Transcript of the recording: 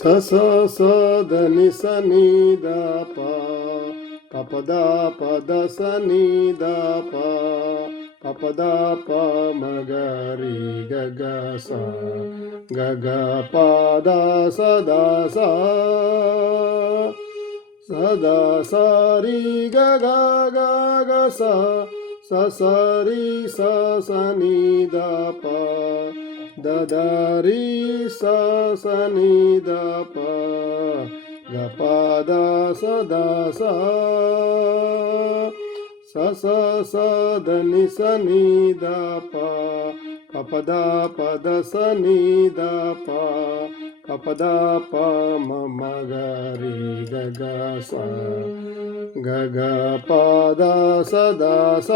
స స స ద ని స ని ద ప ప ప ద ప ద స ని ద ప ప ప ద ప మ గ రి గ గ స గ గ ప ద స ద స స ద స రి గ గ గ గ స స స రి స స ని ద ప ద ద రి స స ని ద ప గ ప ద స ద స స స స ద ని స ని ద ప ప ప ద ప ద స ని ద ప ప ప ద ప మ మ గ రి గ గ స గ గ ప ద స ద స